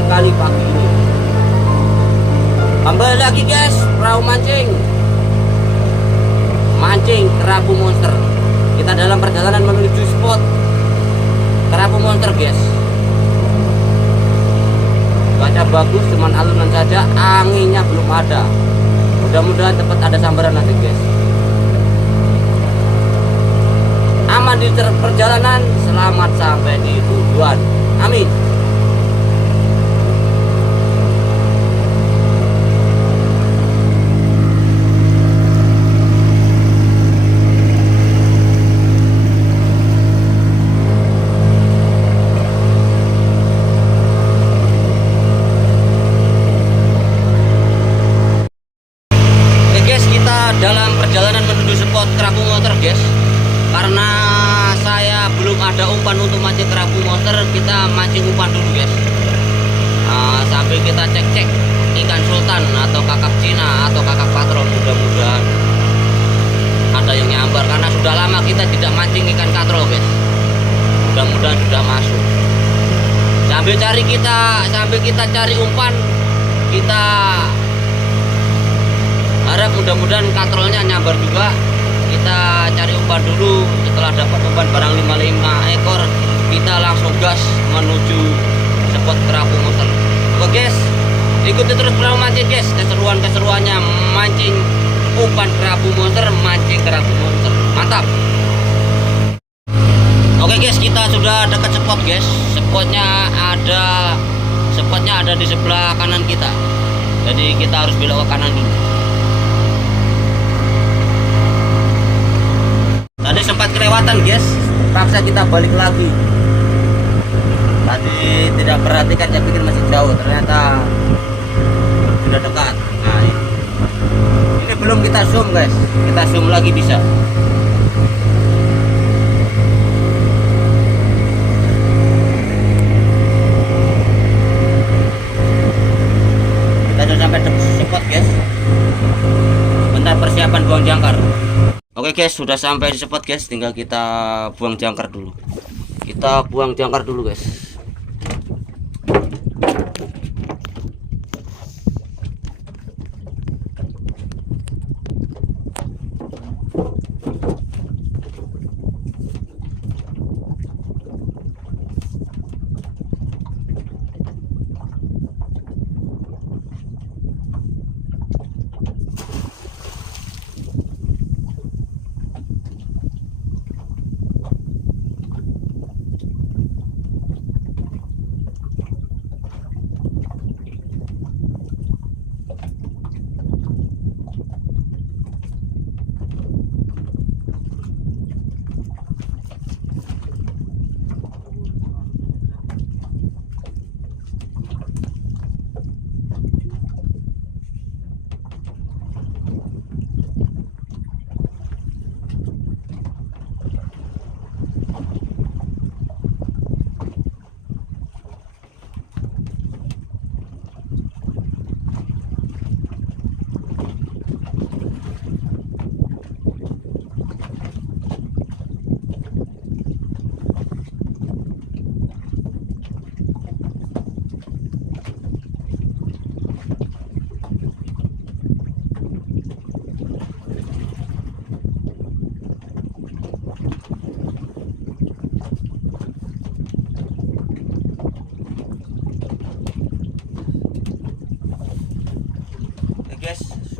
sekali pagi ini. Kembali lagi guys, perahu mancing kerapu monster. Kita dalam perjalanan menuju spot kerapu monster guys. Cuaca bagus, cuman alunan saja, anginnya belum ada. Mudah-mudahan cepat ada sambaran nanti guys. Aman di perjalanan, selamat sampai di tujuan. Amin. Dalam perjalanan menuju spot kerapu monster guys, karena saya belum ada umpan untuk mancing kerapu monster, kita mancing umpan dulu guys. Sambil kita cek-cek ikan sultan atau kakap Cina atau kakap patron, mudah-mudahan ada yang nyambar, karena sudah lama kita tidak mancing ikan katrol guys. Mudah-mudahan sudah masuk. Sambil kita cari umpan, kita harap mudah-mudahan katrolnya nyambar juga. Kita cari umpan dulu. Setelah dapat umpan barang 5 ekor, kita langsung gas menuju spot kerapu monster. Oke guys, ikuti terus perahu mancing guys, keseruannya mancing umpan kerapu monster, mancing kerapu monster. Mantap. Oke guys, kita sudah dekat spot guys. Spotnya ada di sebelah kanan kita. Jadi kita harus belok ke kanan dulu. Tadi sempat kelewatan guys, terpaksa kita balik lagi. Tadi tidak perhatikan, saya pikir masih jauh, ternyata sudah dekat. Nah ini belum kita zoom guys, kita zoom lagi bisa. Kita sudah sampai spot guys. Bentar persiapan buang jangkar. Oke guys, sudah sampai di spot guys, tinggal kita buang jangkar dulu. Kita buang jangkar dulu guys.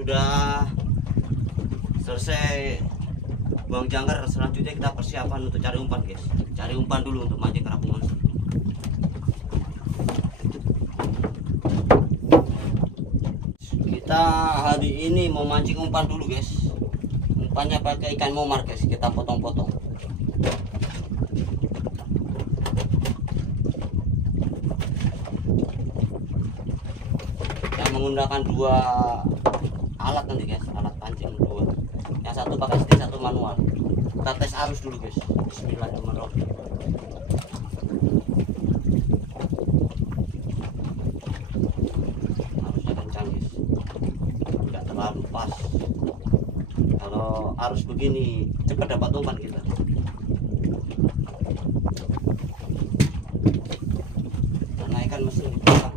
Sudah selesai buang jangkar, selanjutnya kita persiapan untuk cari umpan guys. Cari umpan dulu untuk mancing kerapu monster. Kita hari ini mau mancing umpan dulu guys. Umpannya pakai ikan momar guys, kita potong-potong. Kita menggunakan dua alat nanti guys, alat pancing dua. Yang satu pakai stick, satu manual. Kita tes arus dulu guys. Bismillahirrahmanirrahim. Arusnya kencang guys, tidak terlalu pas. Kalau arus begini cepat dapat umpan kita. Naikkan mesin di belakang.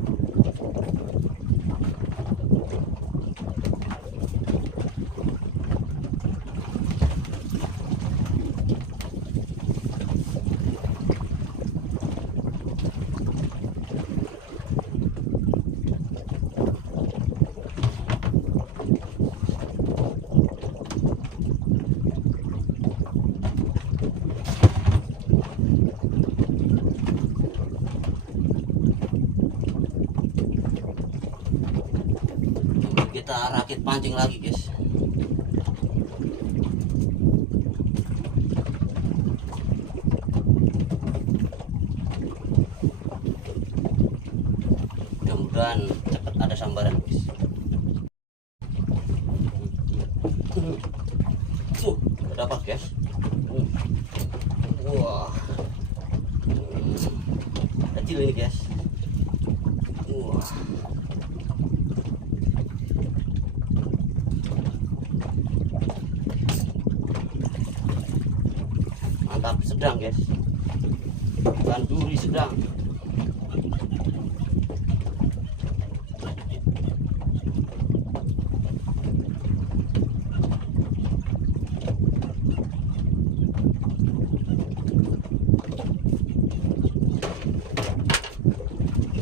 kita rakit pancing lagi guys. Mudah-mudahan cepat ada sambaran guys. Udah dapat guys. Wah, kecil ini guys. Wah, mantap, sedang guys, bukan duri, sedang.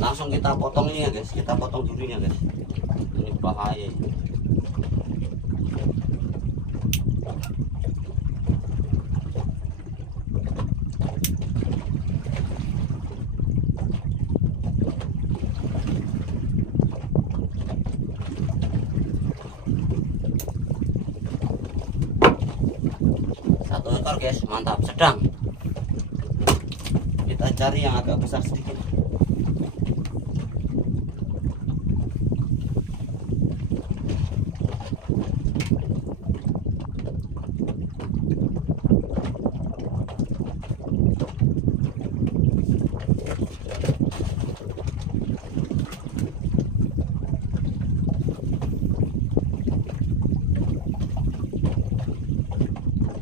Langsung kita potong ini ya guys, kita potong durinya guys, ini bahaya. Satu ekor guys, mantap, sedang. Kita cari yang agak besar sedikit.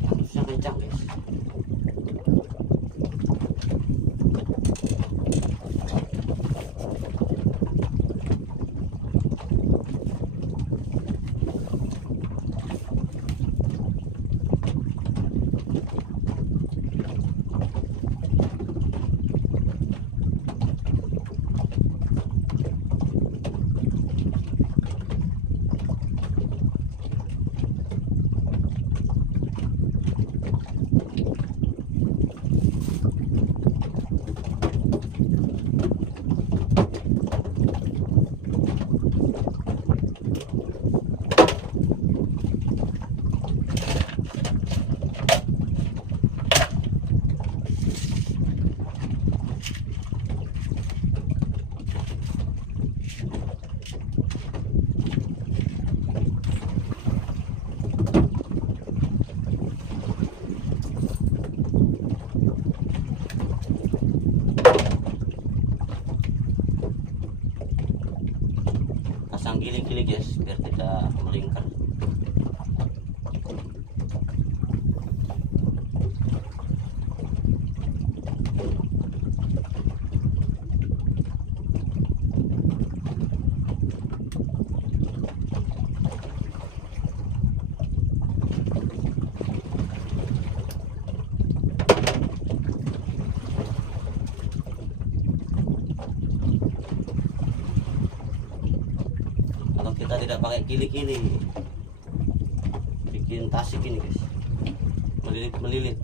Harusnya kencang guys. Pasang giling-giling guys biar tidak melingkar. Kalau kita tidak pakai giling-giling, bikin tasik ini guys, melilit.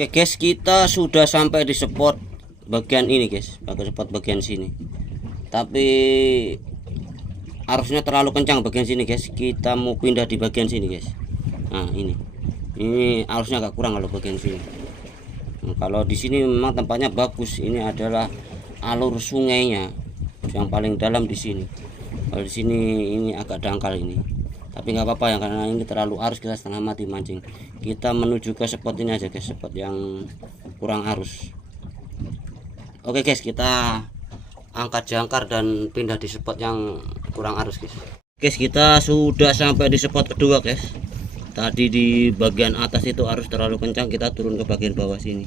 Oke guys, kita sudah sampai di spot bagian ini guys, pakai spot bagian sini. Tapi arusnya terlalu kencang bagian sini guys. Kita mau pindah di bagian sini guys. Nah ini arusnya agak kurang kalau bagian sini. Nah, kalau di sini memang tempatnya bagus. Ini adalah alur sungainya yang paling dalam di sini. Kalau di sini ini agak dangkal ini. Tapi nggak apa-apa ya, karena ini terlalu arus, kita setengah mati mancing. Kita menuju ke spot ini aja guys, spot yang kurang arus. Oke guys, kita angkat jangkar dan pindah di spot yang kurang arus guys. Guys, kita sudah sampai di spot kedua guys. Tadi di bagian atas itu arus terlalu kencang, kita turun ke bagian bawah sini.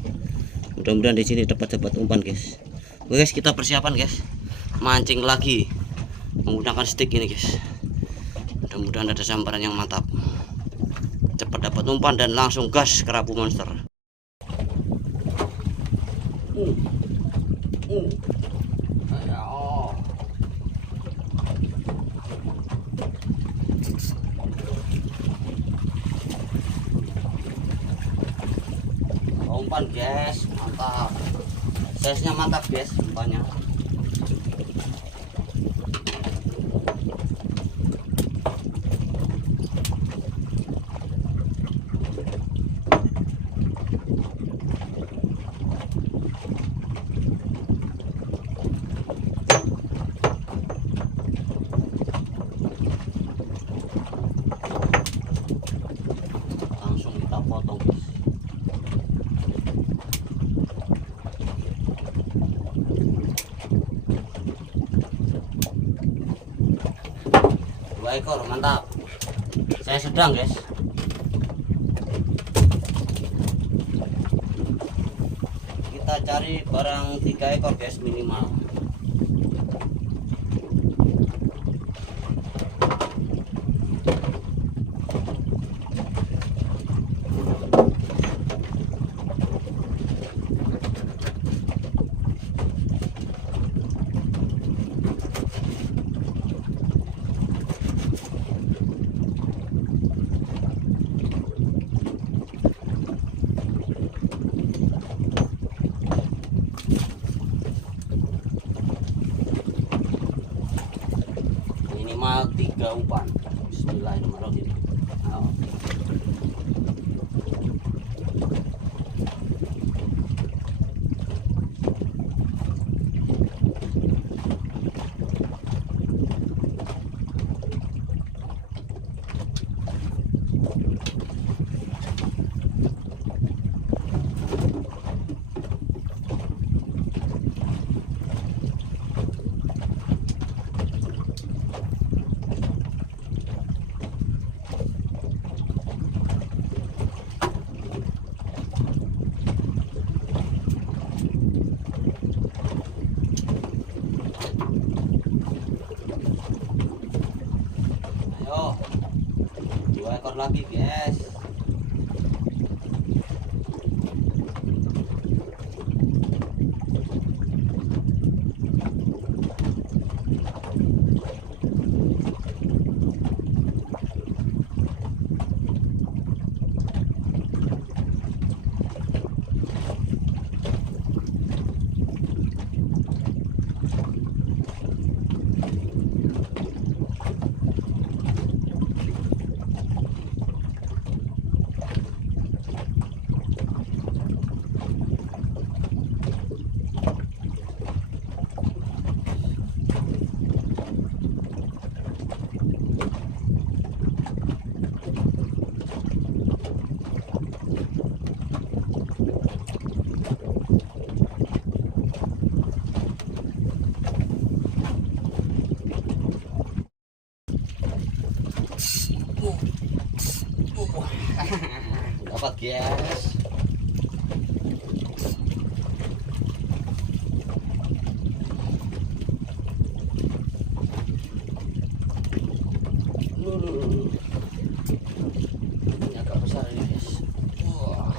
Mudah-mudahan di sini dapat umpan guys. Oke guys, kita persiapan guys, mancing lagi menggunakan stick ini guys. Mudah-mudahan ada sambaran yang mantap, cepat dapat umpan dan langsung gas kerapu monster. Umpan guys, mantap, size nya mantap guys umpannya. Langsung kita potong guys. Ekor mantap, saya sedang guys. Kita cari barang 3 ekor guys minimal. Minimal 3 umpan. Bismillahirrahmanirrahim. Ayo, 2 ekor lagi guys. Dapat guys. Ini agak besar ini guys. Wah,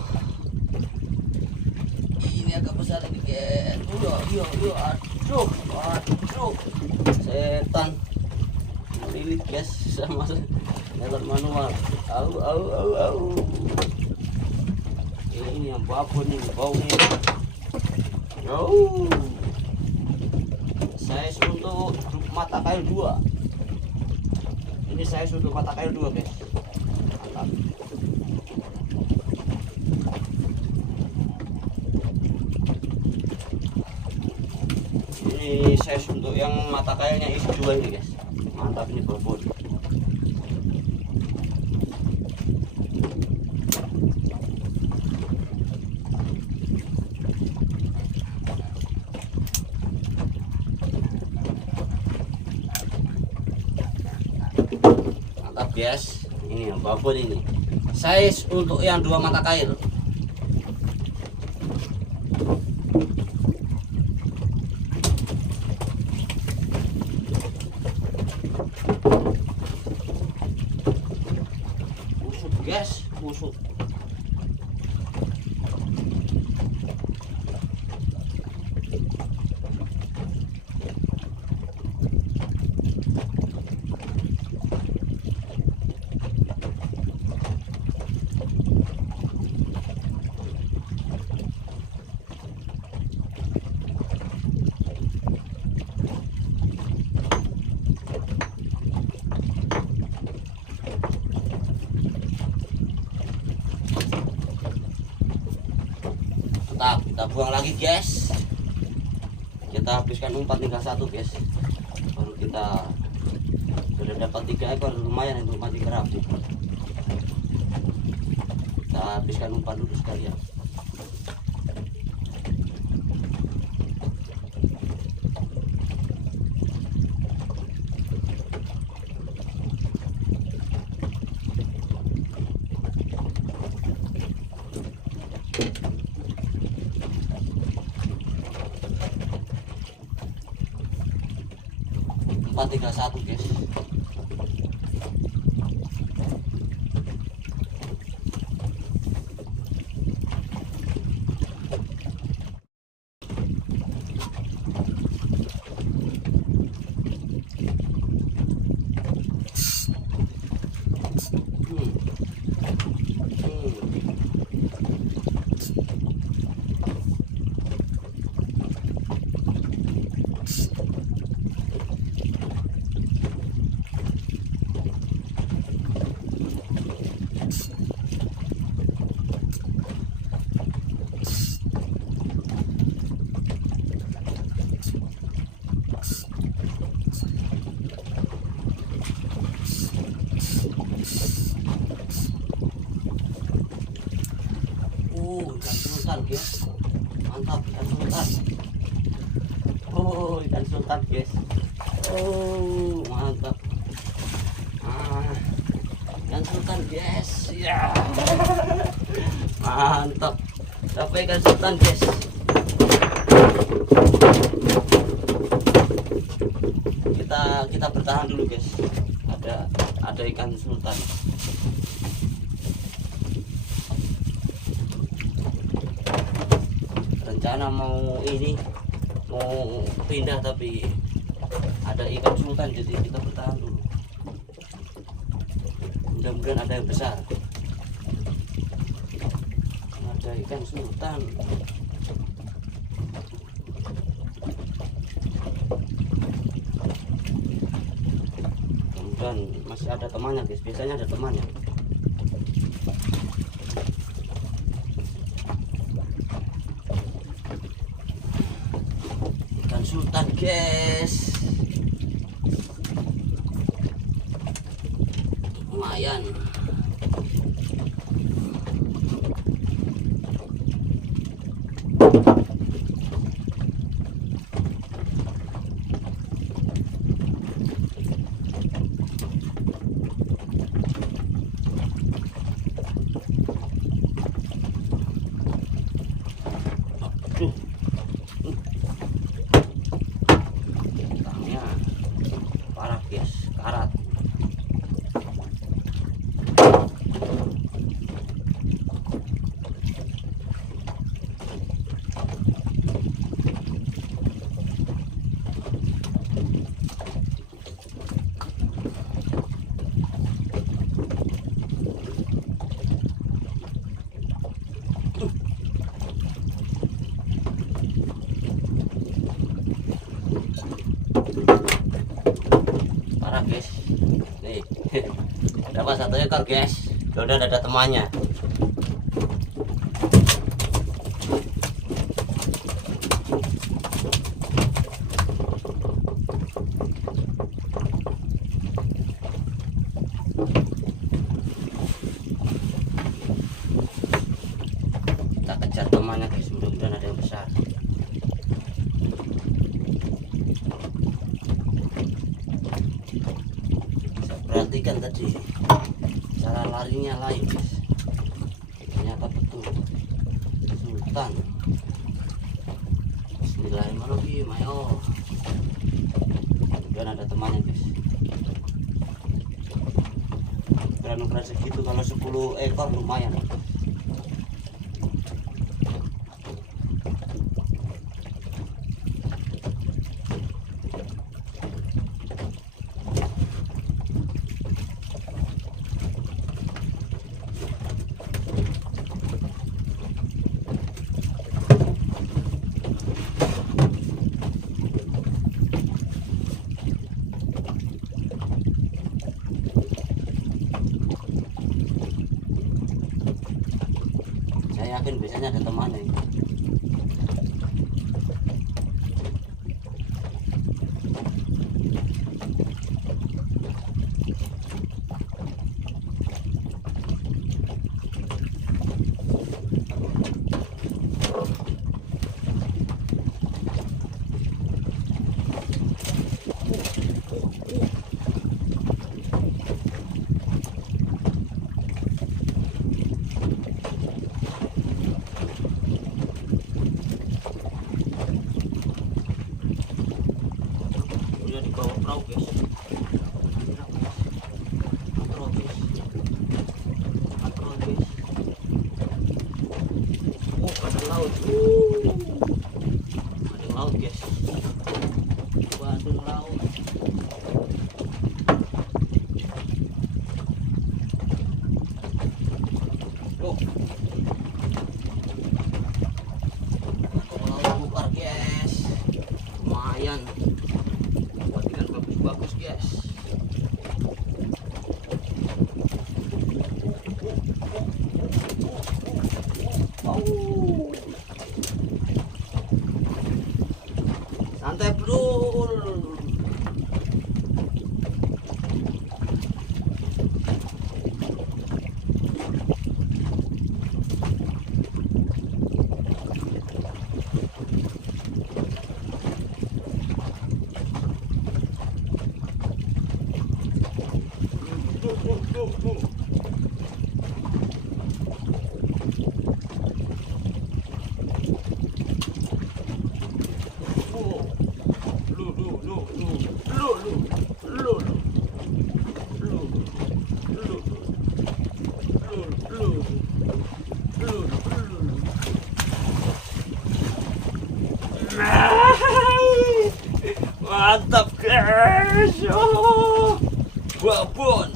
ini agak besar ini guys. Aduh, setan melilit guys sama meter manual. Au. Ini yang babon nih, bau nih. Size untuk mata kail 2. Ini size untuk mata kail 2 guys. Mantap. Ini size untuk yang mata kailnya isi 2 ini guys. Mantap ini babon. Mantap guys, ini yang babon ini size untuk yang 2 mata kail. Busuk guys, busuk. Kita buang lagi guys, kita habiskan umpan tinggal 1 guys, baru kita sudah dapat 3 ekor, lumayan untuk mancing kerapu. Kita habiskan umpan dulu sekalian. Umpan tinggal 1 guys. Ikan sultan guys, mantap ikan sultan. Oh, ikan sultan guys. Oh, mantap. Ikan sultan guys, ya. Mantap. Dapat ikan sultan guys. Kita bertahan dulu guys. Ada ikan sultan. Rencana mau pindah tapi ada ikan sultan, jadi kita bertahan dulu. Mudah-mudahan ada yang besar. Ada ikan sultan. Mudah-mudahan masih ada temannya guys. Biasanya ada temannya. Sultan guys, lumayan. Karat. Guys, nih dapat 1 ekor guys, udah ada temannya. Kita kejar temannya guys, mudah-mudahan ada yang besar. perhatikan tadi cara larinya lain guys. Ternyata betul sultan. Bismillahirrahmanirrahim. Ayo, dan ada temannya guys. Ukuran segitu kalau 10 ekor lumayan. Saya yakin biasanya ada temannya. Di bawah perahu guys. Makro guys. Badan laut. Badan laut guys. Badan laut. Oh. Badan laut bubar guys. Lumayan. Bagus guys. Santai bro. Mantap guys. Oh, babon.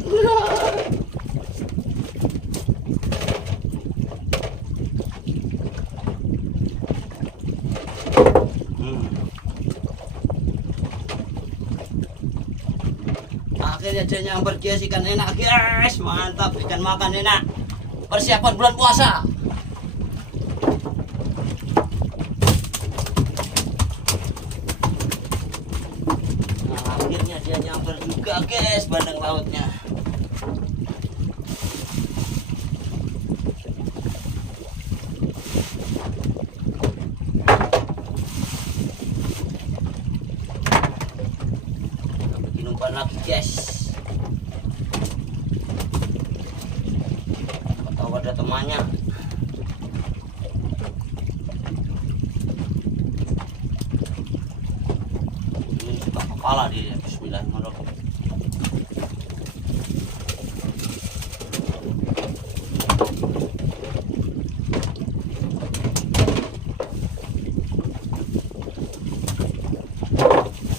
Akhirnya dia nyamper guys, ikan enak guys, mantap, ikan makan enak. Persiapan bulan puasa. Nah, akhirnya dia nyamper juga guys, bandeng lautnya. Bikin umpan lagi guys. Tahu ada temannya. Ini suka kepala dia. Bismillahirrahmanirrahim.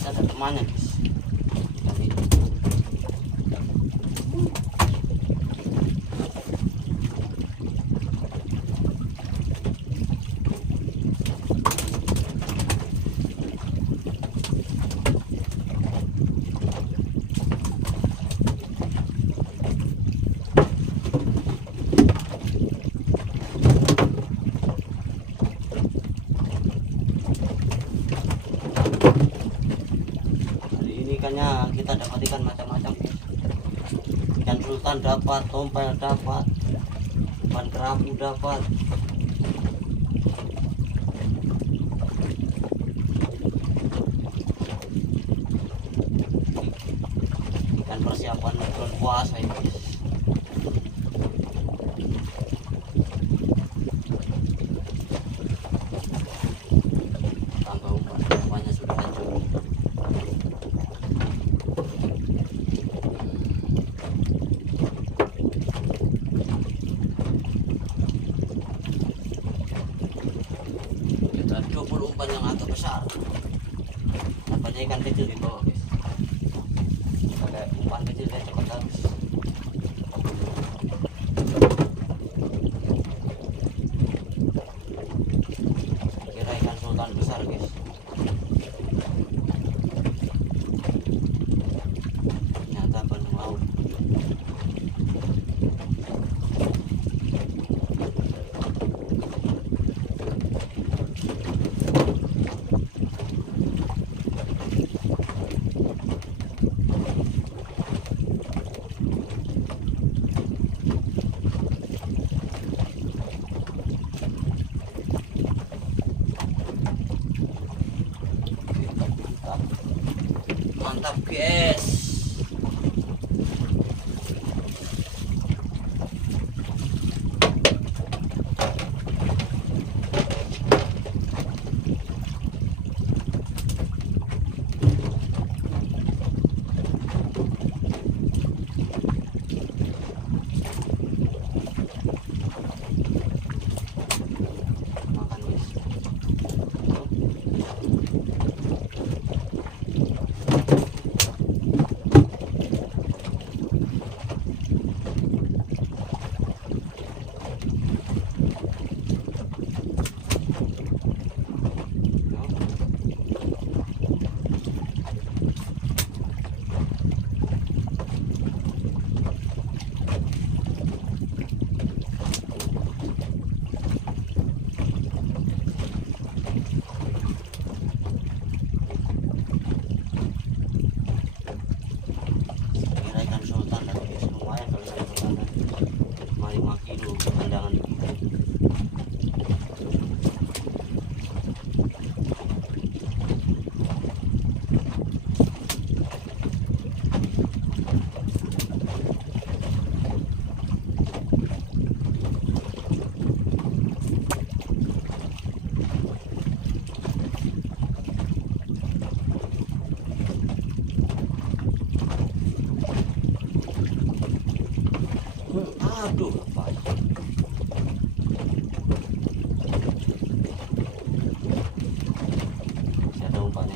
Ada temannya guys. Ikannya kita dapat ikan macam-macam guys. Ikan sultan dapat, tompel dapat, ikan kerapu dapat. Ikan persiapan persiapan bulan puasa ini guys. Tambah umpannya sudah hancur. Kita double umpan yang agak besar. Dapatnya ikan kecil di bawah guys. Ada umpan kecil dan cepat habis. Kira ikan sultan besar guys. Ternyata penuh laut. Mantap guys. Makan guys. Kira ikan sultan dan guys, lumayan kalau ikan sultan kan. 5 kilo pandangan. Aduh, lepas. Masih ada umpannya.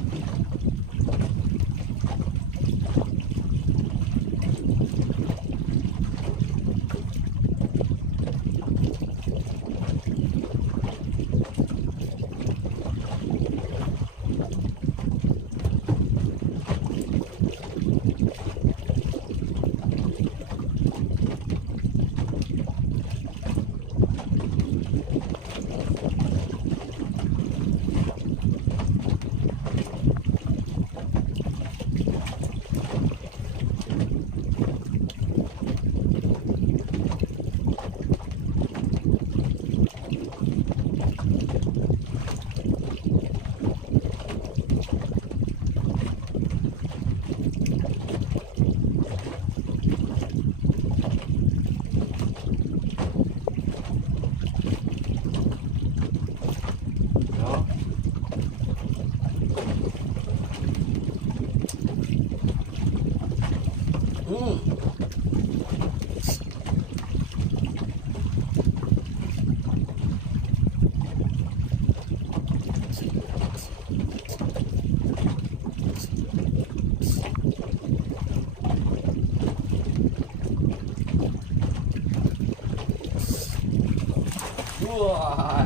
Wah,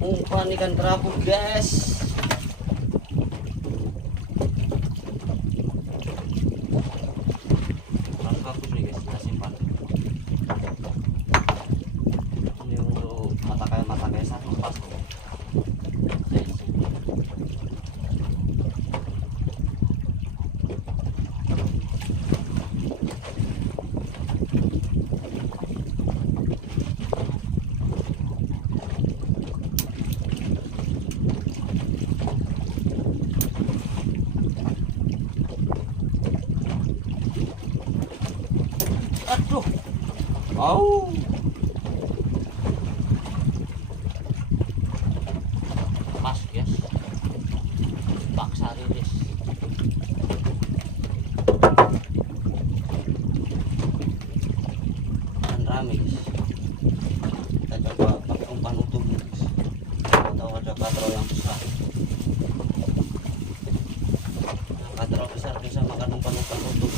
umpan ikan kerapu guys. Harus bagus nih guys, kita simpan. Ini untuk mata kayak satu pas kok. Aduh. Wow. Pas guys. Paksa rilis. Dan rame guys. Kita coba pakai umpan utuh guys. Atau ada katrol yang besar. Katrol besar bisa makan umpan-umpan utuh.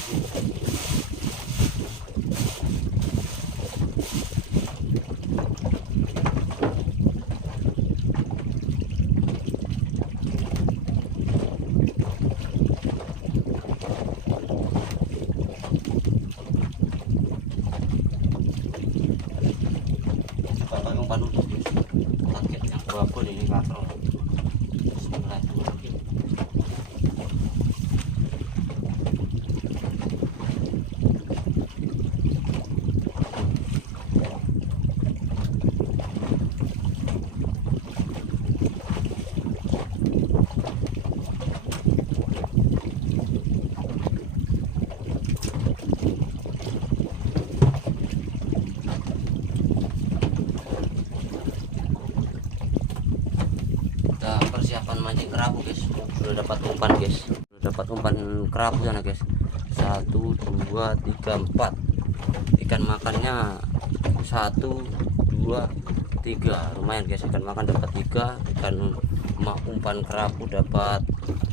Umpan utuh guys. Target yang babon ini katrol. Bismillahirrahmanirrahim. Persiapan mancing kerapu guys. Sudah dapat umpan guys. Sudah dapat umpan kerapu sana guys. 1 2 3 4. Ikan makannya 1 2 3. Lumayan guys, ikan makan dapat 3, ikan umpan kerapu dapat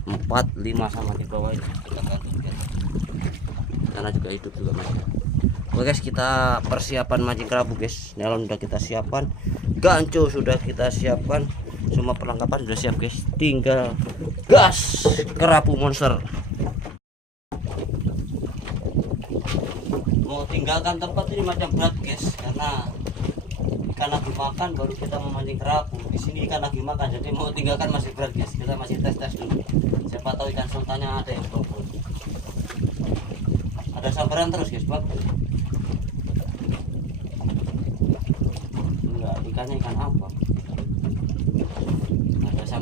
4 5 sama di bawah ini. Kita gantung guys. Karena juga hidup juga masih. Oke guys, kita persiapan mancing kerapu guys. Nelon sudah kita siapkan, gancu sudah kita siapkan, semua perlengkapan sudah siap guys. Tinggal gas kerapu monster. Mau tinggalkan tempat ini macam berat guys, karena ikan lagi makan baru kita memancing kerapu. Di sini ikan lagi makan, jadi mau tinggalkan masih berat guys. Kita masih tes dulu. Siapa tahu ikan sultannya ada yang bobol. Ada sambaran terus guys, bang. Enggak, ikannya ikan apa?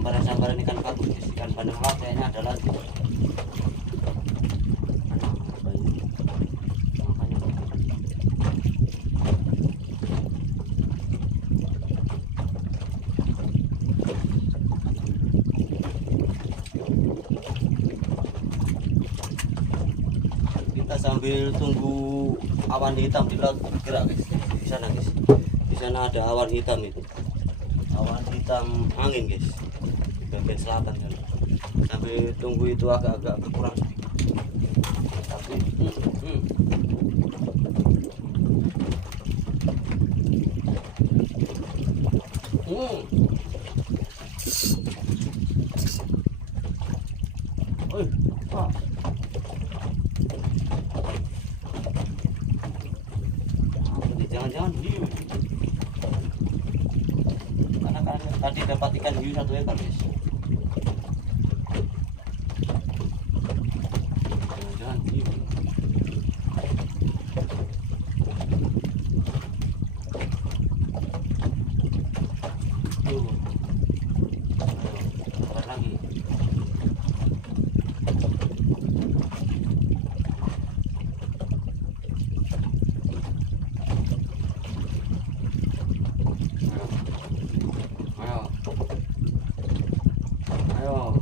Ada sambaran ikan bagus guys. Ikan bandeng laut kayaknya ada lagi. Kita sambil tunggu awan hitam di laut bergerak guys. Di sana guys. Di sana ada awan hitam itu. Awan hitam angin guys. Di bagian selatan kan. Sambil tunggu itu agak-agak berkurang sedikit. Tapi jangan-jangan hiu, karena kan tadi dapat ikan hiu 1 ekor guys. Jangan-jangan hiu. Tuh, dapat lagi. Ayo.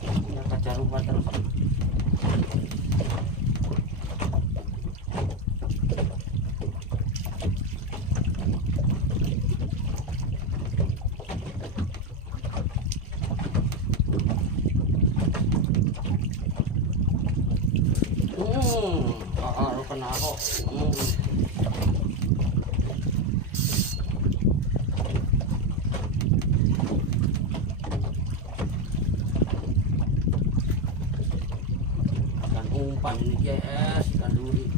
Kita kejar umpan terus. Kena kok. Ikan umpan ini guys, ikan duri.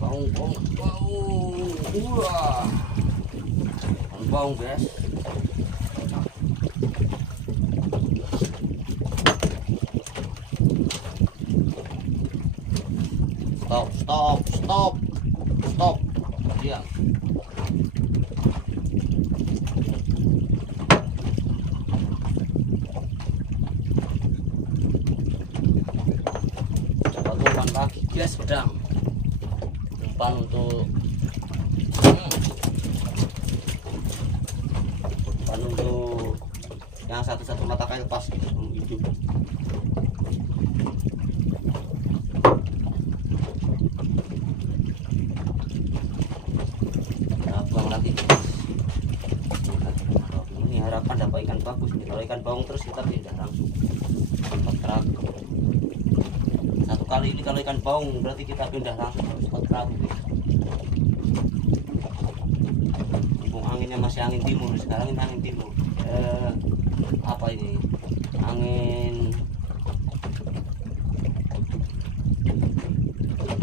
Baung. Wah. Baung guys. Stop. Diam. guys, pedang umpan untuk umpan untuk yang satu mata kail pas hidup. Nah, buang lagi ini, harapan dapat ikan bagus nih. Kalau ikan baung terus kita pindah langsung spot kerapu. Satu kali ini kalau ikan baung berarti kita pindah langsung ke spot kerapu. Mumpung anginnya masih angin timur, sekarang ini angin timur. Apa ini, angin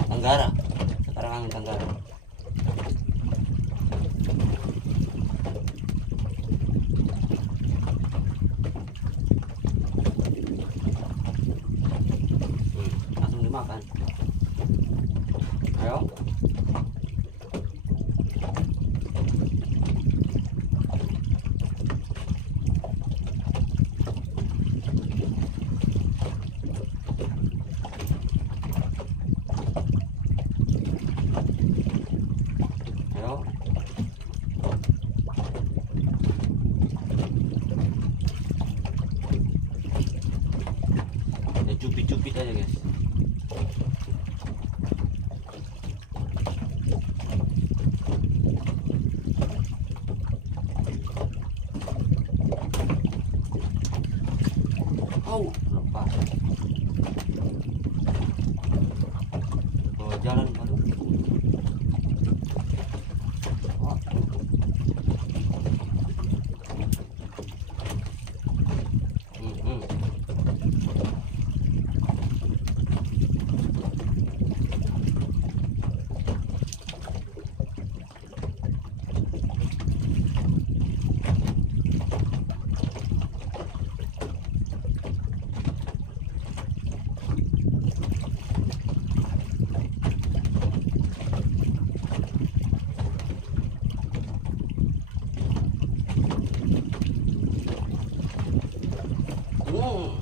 Tenggara, sekarang angin Tenggara. Langsung dimakan. Ayo. Cupit-cupit aja guys. Oh, lepas. Oh, jalan baru. Oh.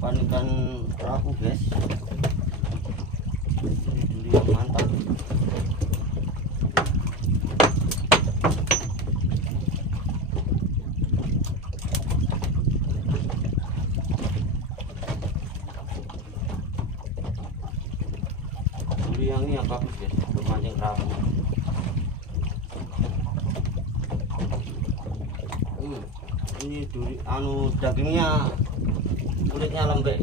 Umpan ikan kerapu guys, ini yang mantap. Duri yang ini yang bagus guys untuk mancing kerapu. Ini duri dagingnya, kulitnya lembek.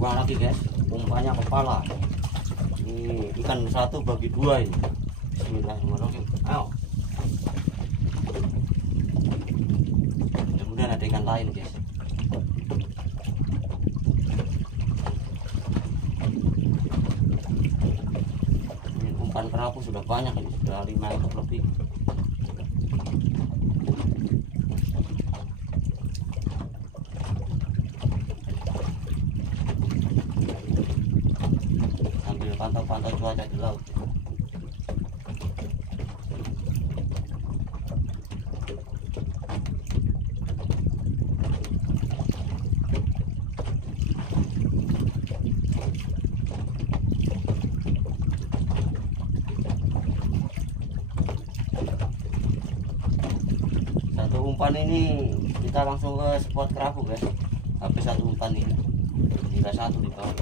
Buang lagi guys, umpannya kepala. Ini ikan satu bagi dua ini. Bismillahirrahmanirrahim. Ayo. Mudah-mudahan ada ikan lain guys. Ini umpan kerapu sudah banyak ini, sudah 5 ekor lebih. Pantau-pantau cuaca di laut. Satu umpan ini kita langsung ke spot kerapu guys. Habis satu umpan ini, tinggal satu di bawah.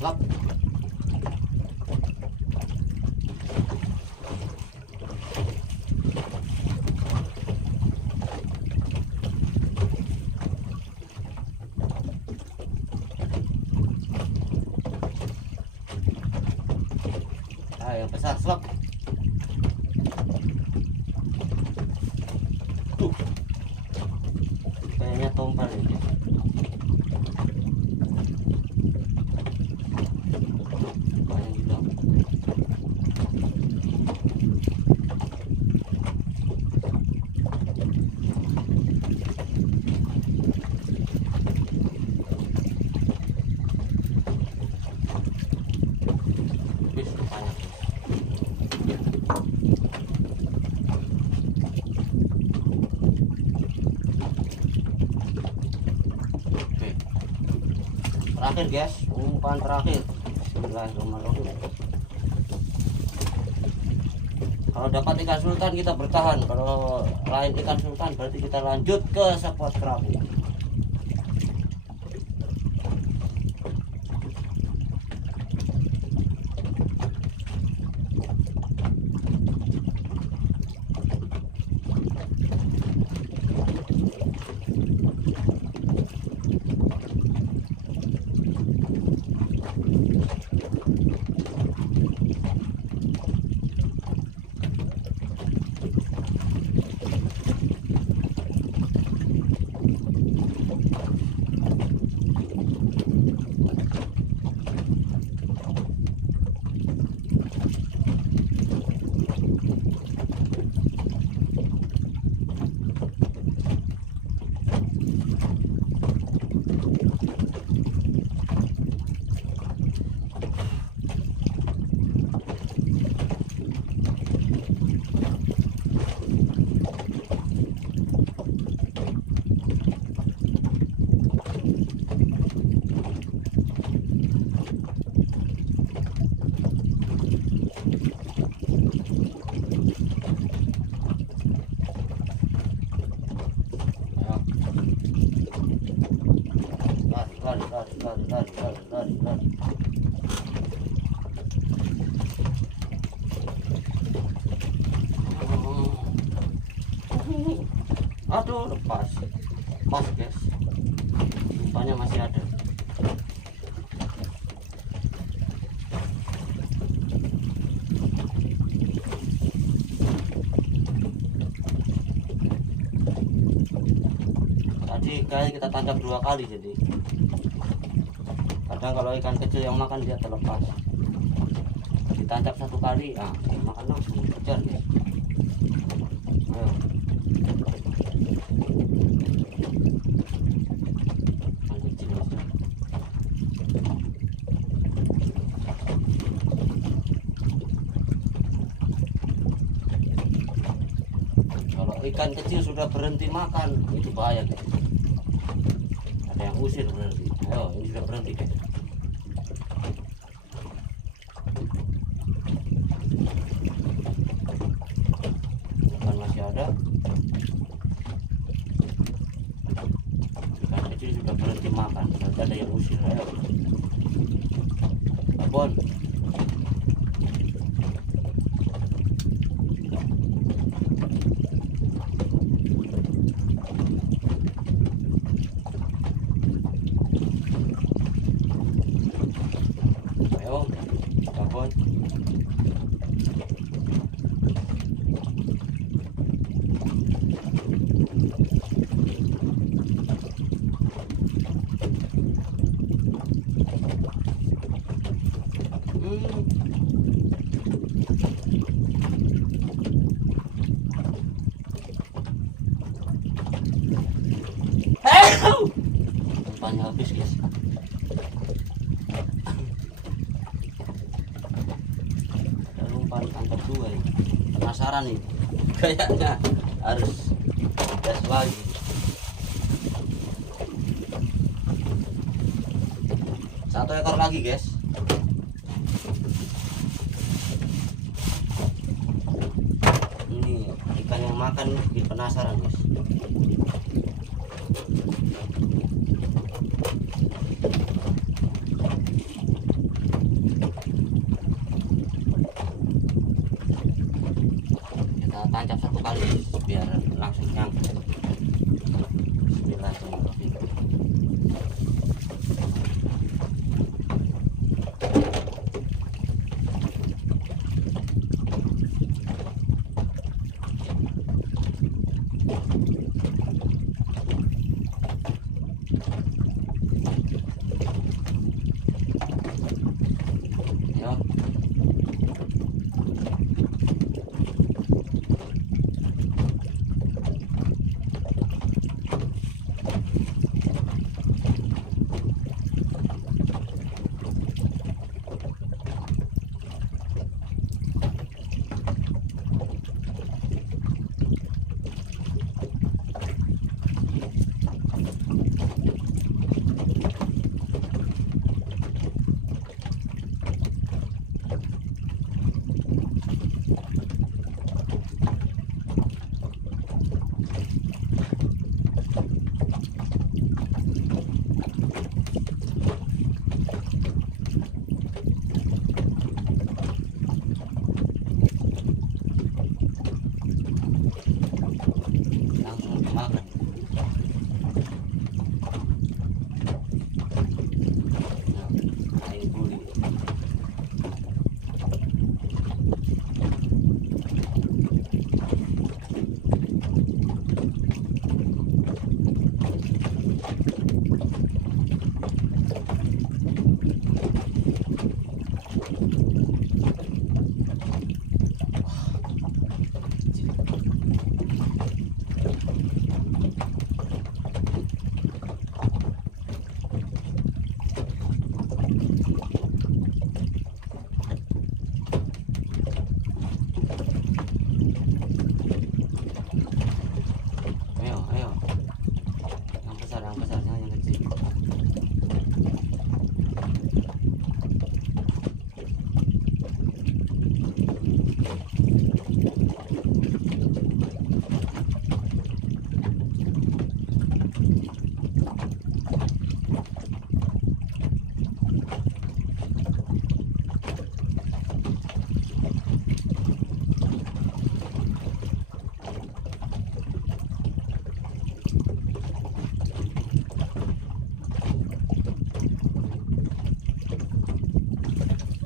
Lap. Ah, yang besar, slap. Tuh. Kayaknya tompel ini. Banyak juga. Banyak. Terakhir guys, umpan terakhir. Bismillahirrahmanirrahim. Kalau dapat ikan sultan kita bertahan, kalau lain ikan sultan berarti kita lanjut ke spot kerapu. Lari. Aduh, lepas guys, umpannya masih ada. Tadi kayak kita tangkap 2 kali, jadi kadang kalau ikan kecil yang makan dia terlepas, ditancap 1 kali, ah makan langsung kejar guys. Ayo. Kalau ikan kecil sudah berhenti makan itu bahaya guys. Ada yang usir berhenti. Ayo, ini sudah berhenti guys. Ikan masih ada. Ikan kecil sudah berhenti makan. Berarti ada yang usir. Ayo. Babon. Umpannya habis guys. Ada umpan angkat 2 ya. Penasaran nih, kayaknya harus gas lagi. Satu ekor lagi guys. Ini ikan yang makan bikin penasaran guys.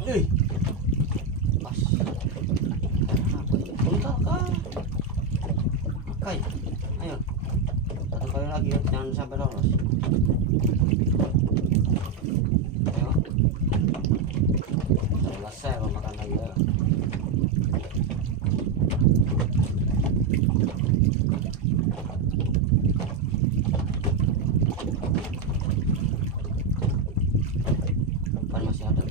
Pas. Apa ini? Buntal kah? Oke. Ayo. Satu kali lagi ya, jangan sampai lolos. Ayo. Selesai kalau makan lagi ya. Depan masih ada.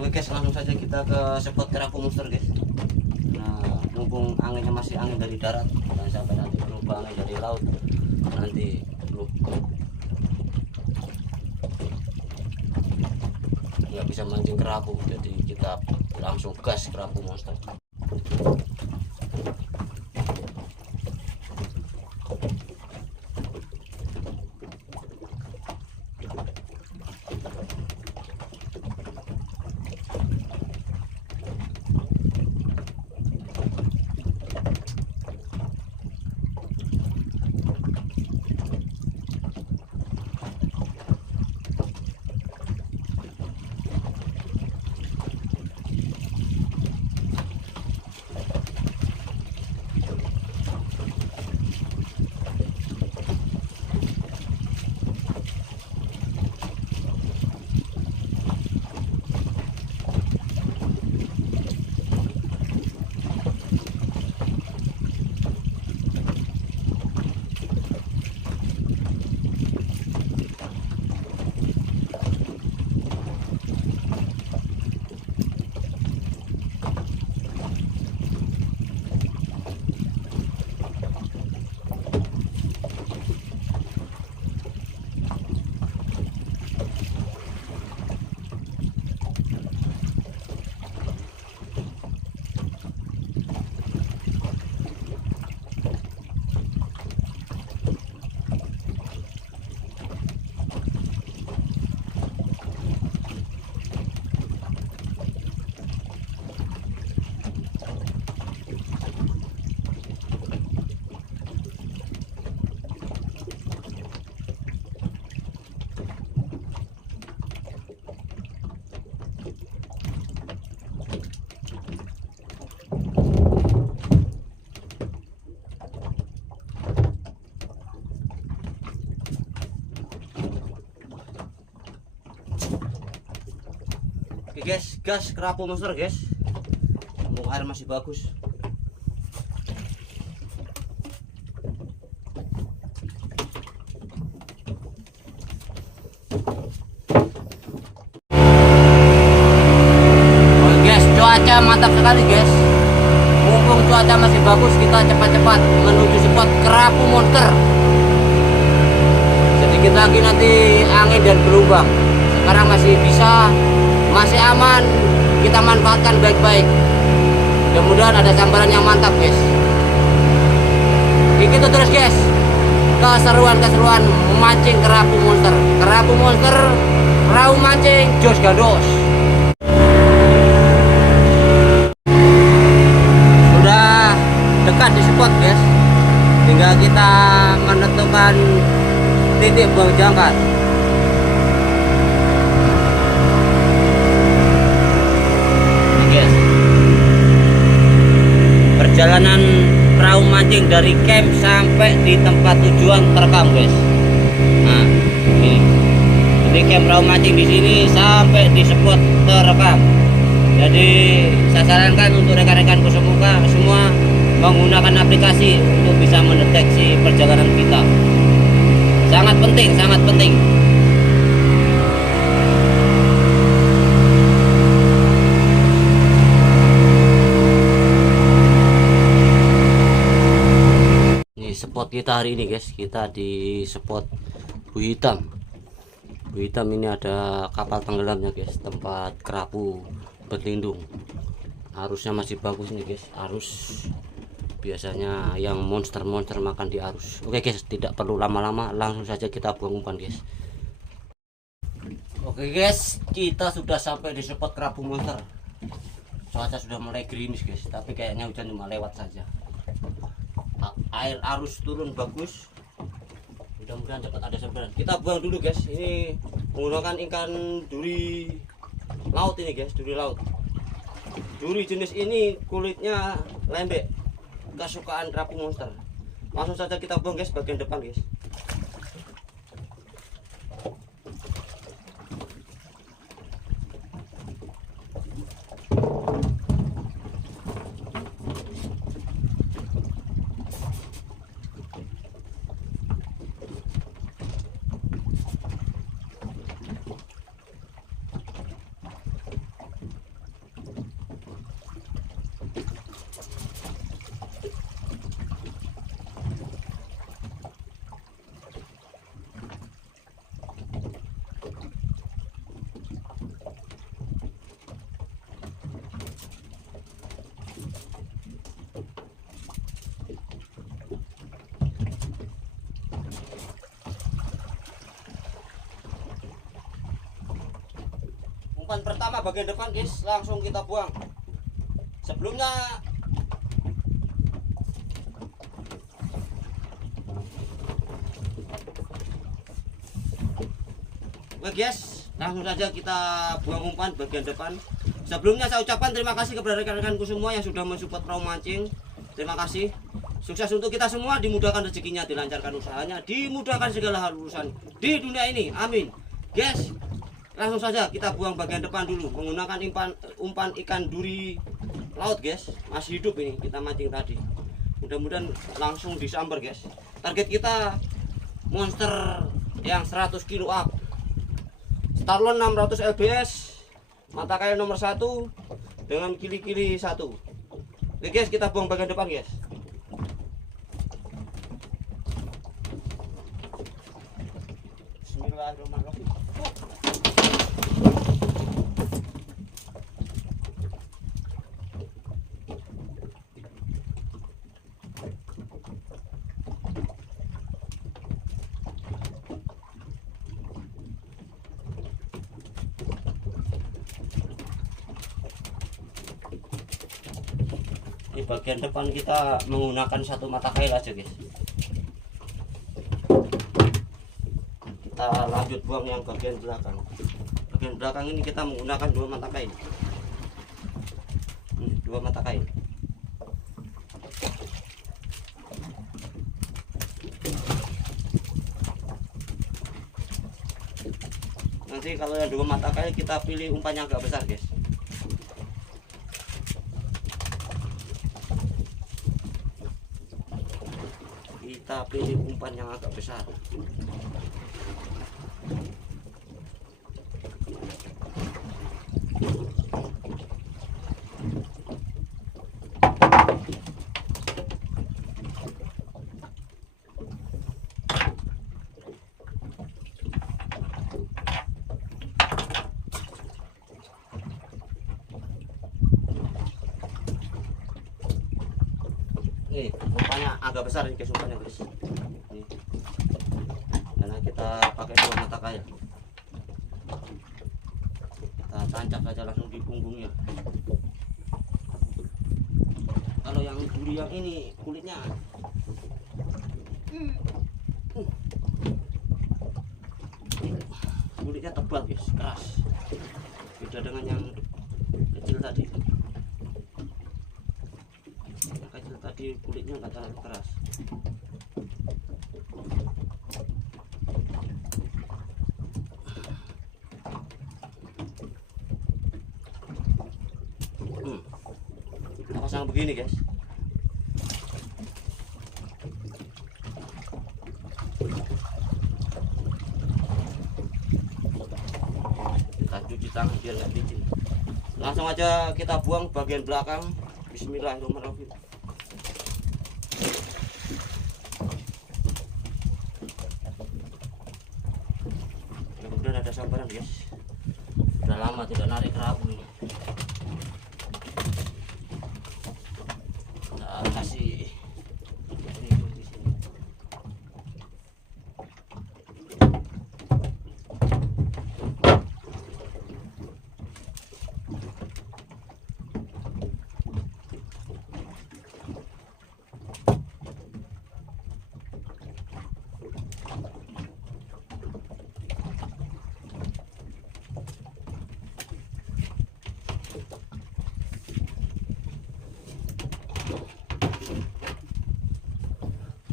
Oke guys, langsung saja kita ke spot kerapu monster guys. Nah, mumpung anginnya masih angin dari darat, jangan sampai nanti berubah angin dari laut, nanti nggak bisa mancing kerapu. Jadi kita langsung gas kerapu monster. Oke guys, gas kerapu monster guys. Mumpung air masih bagus. Oke guys, cuaca mantap sekali guys. Mumpung cuaca masih bagus, kita cepat-cepat menuju spot kerapu monster. Sedikit lagi nanti angin dan gelombang. Sekarang masih bisa, masih aman, kita manfaatkan baik-baik. Mudah-mudahan ada sambaran yang mantap guys. Gitu terus guys, keseruan memancing kerapu monster. Kerapu monster, perahu mancing, jos gandos. Sudah dekat di spot guys, tinggal kita menentukan titik buang jangkar. Perjalanan perahu mancing dari camp sampai di tempat tujuan terekam guys. Nah, ini camp perahu mancing di sini sampai di spot terekam. Jadi saya sarankan untuk rekan-rekanku semua menggunakan aplikasi untuk bisa mendeteksi perjalanan kita. Sangat penting, sangat penting. Spot kita hari ini guys, kita di spot Bu Hitam. Bu Hitam ini ada kapal tenggelamnya guys, tempat kerapu berlindung. Arusnya masih bagus nih guys, arus biasanya yang monster makan di arus. Oke guys, tidak perlu lama-lama, langsung saja kita buang umpan guys. Oke guys, kita sudah sampai di spot kerapu monster. Cuaca sudah mulai gerimis guys, tapi kayaknya hujan cuma lewat saja. air arus turun bagus, mudah-mudahan cepat ada sambaran. Kita buang dulu guys, ini menggunakan ikan duri laut ini guys, duri laut. Duri jenis ini kulitnya lembek, kesukaan kerapu monster. Langsung saja kita buang guys bagian depan guys. Umpan pertama bagian depan guys, langsung kita buang. Sebelumnya oke guys, langsung saja kita buang umpan bagian depan. Sebelumnya saya ucapkan terima kasih kepada rekan-rekanku semua yang sudah mensupport perahu mancing. Terima kasih. Sukses untuk kita semua, dimudahkan rezekinya, dilancarkan usahanya, dimudahkan segala hal urusan di dunia ini. Amin. Guys, langsung saja kita buang bagian depan dulu menggunakan umpan ikan duri laut guys. Masih hidup ini, kita mancing tadi. Mudah-mudahan langsung disambar guys. Target kita monster yang 100 kilo up, Starlon 600 lbs, mata kail nomor 1 dengan kili-kili 1. Oke guys, kita buang bagian depan guys. Bismillahirrahmanirrahim. Di bagian depan kita menggunakan satu mata kail aja guys. Kita lanjut buang yang bagian belakang. Bagian belakang ini kita menggunakan 2 mata kail. 2 mata kail. Nanti kalau yang 2 mata kail kita pilih umpan yang agak besar guys. Kita pilih umpan yang agak besar. Nih, umpannya agak besar nih guys, umpannya guys. Nih. Karena kita pakai 2 mata kail. Kita tancap aja langsung di punggungnya. Kalau yang duri yang ini kulitnya kulitnya tebal guys, keras. Beda dengan yang kecil tadi. Tadi kulitnya nggak terlalu keras. Kita pasang begini guys. Kita cuci tangan biar nggak licin. Langsung aja kita buang bagian belakang. Bismillahirrahmanirrahim. Mudah-mudahan ada sambaran guys. Udah lama tidak narik kerapu ini. Kita kasih ini di sini.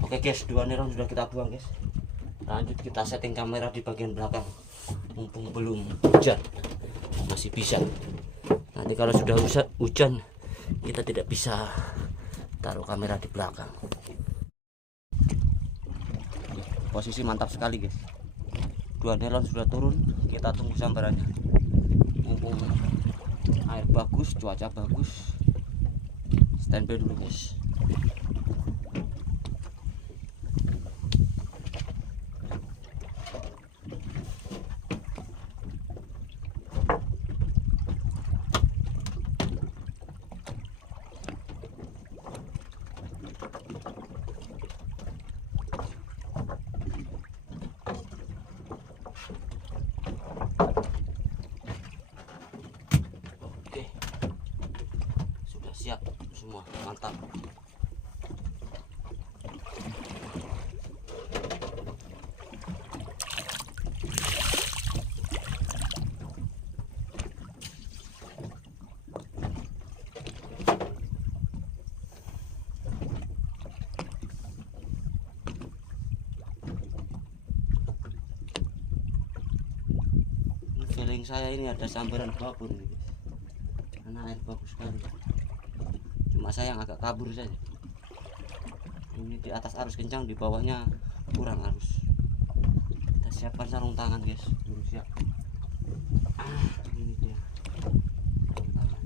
Oke guys, 2 nilon sudah kita buang guys. Lanjut kita setting kamera di bagian belakang. Mumpung belum hujan, masih bisa. Nanti kalau sudah hujan, kita tidak bisa taruh kamera di belakang. Posisi mantap sekali guys. 2 nilon sudah turun, kita tunggu sambarannya. Mumpung air bagus, cuaca bagus. Standby dulu guys. Siap semua, mantap. Feeling saya ini ada sambaran babon nih guys, karena air bagus sekali. Cuma saya yang agak kabur saja. Ini di atas arus kencang, di bawahnya kurang arus. Kita siapkan sarung tangan guys, dulu siap. Ini dia sarung tangan.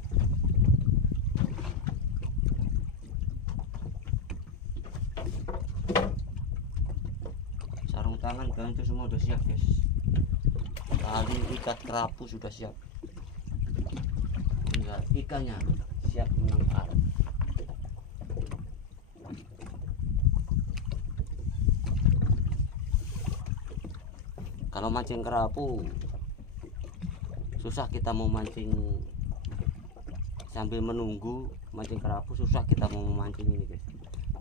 Sarung tangan, gancu semua udah siap guys. Tali ikat kerapu sudah siap. Tinggal ikannya siap mengikat. Kalau mancing kerapu susah, kita mau mancing sambil menunggu mancing kerapu susah, kita mau memancing ini guys,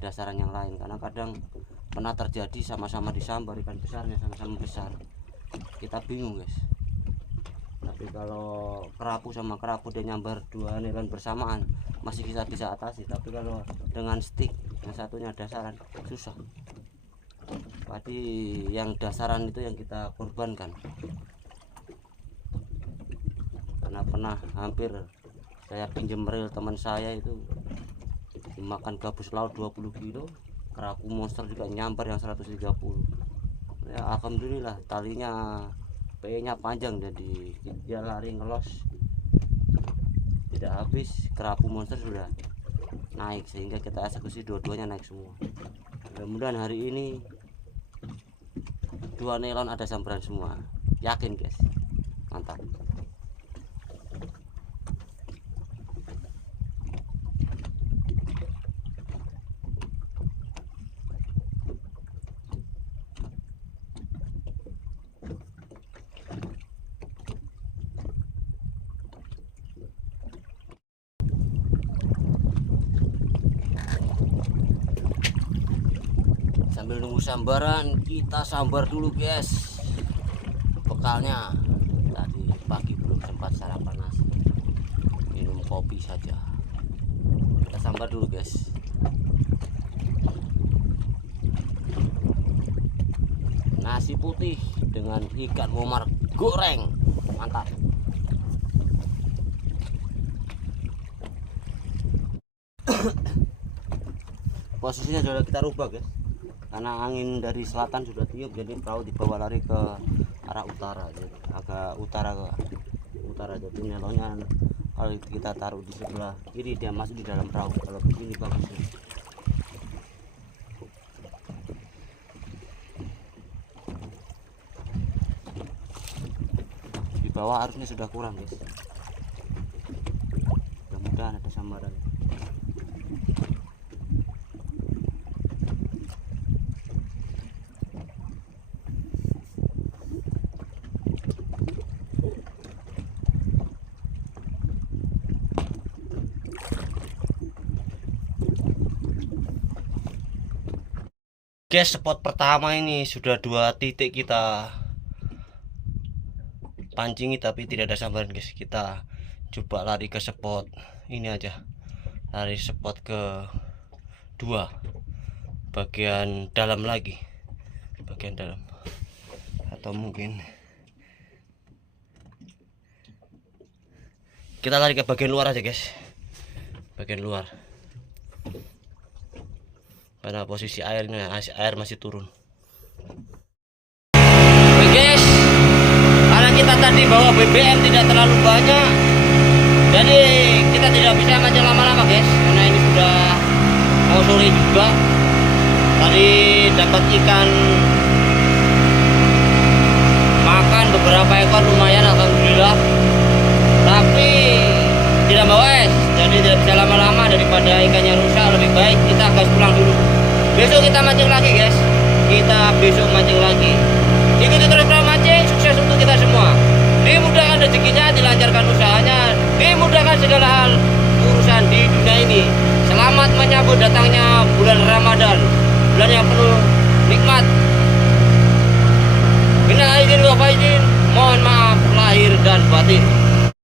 dasaran yang lain, karena kadang pernah terjadi sama-sama disambar ikan besarnya sama-sama besar, kita bingung guys. Tapi kalau kerapu sama kerapu dia nyambar 2 nilon bersamaan masih kita bisa atasi, tapi kalau dengan stick yang satunya dasaran susah. Berarti yang dasaran itu yang kita korbankan, karena pernah hampir saya pinjam reel teman saya itu dimakan gabus laut 20 kilo, kerapu monster juga nyambar yang 130. Ya alhamdulillah talinya PE-nya panjang, jadi dia lari ngelos tidak habis, kerapu monster sudah naik sehingga kita eksekusi dua-duanya naik semua. Mudah-mudahan hari ini 2 nilon ada sambaran semua, yakin guys, mantap. Sambil nunggu sambaran, kita sambar dulu guys. Bekalnya tadi pagi belum sempat sarapan nasi, minum kopi saja. Kita sambar dulu guys. Nasi putih dengan ikan momar goreng, mantap. Posisinya sudah kita rubah guys, karena angin dari selatan sudah tiup, jadi perahu dibawa lari ke arah utara, jadi agak utara ke utara. Jadi nelonnya kalau kita taruh di sebelah kiri dia masuk di dalam perahu, kalau begini bagus nih. Di bawah arusnya sudah kurang guys, mudah-mudahan ada sambaran. Guys, spot pertama ini sudah 2 titik kita pancingi tapi tidak ada sambaran guys. Kita coba lari ke spot ini aja, lari spot ke 2. bagian dalam lagi, bagian dalam, atau mungkin kita lari ke bagian luar aja guys, bagian luar, karena posisi airnya, air masih turun. Oke guys, karena kita tadi bawa BBM tidak terlalu banyak, jadi kita tidak bisa mancing lama-lama guys, karena ini sudah mau sore juga. Tadi dapat ikan makan beberapa ekor, lumayan alhamdulillah, tapi tidak bawa es, jadi tidak bisa lama-lama. Daripada ikannya rusak, lebih baik kita gas pulang dulu. Besok kita mancing lagi guys, kita besok mancing lagi. Ikuti terus program mancing, sukses untuk kita semua, dimudahkan rezekinya, dilancarkan usahanya, dimudahkan segala hal urusan di dunia ini. Selamat menyambut datangnya bulan Ramadan, bulan yang penuh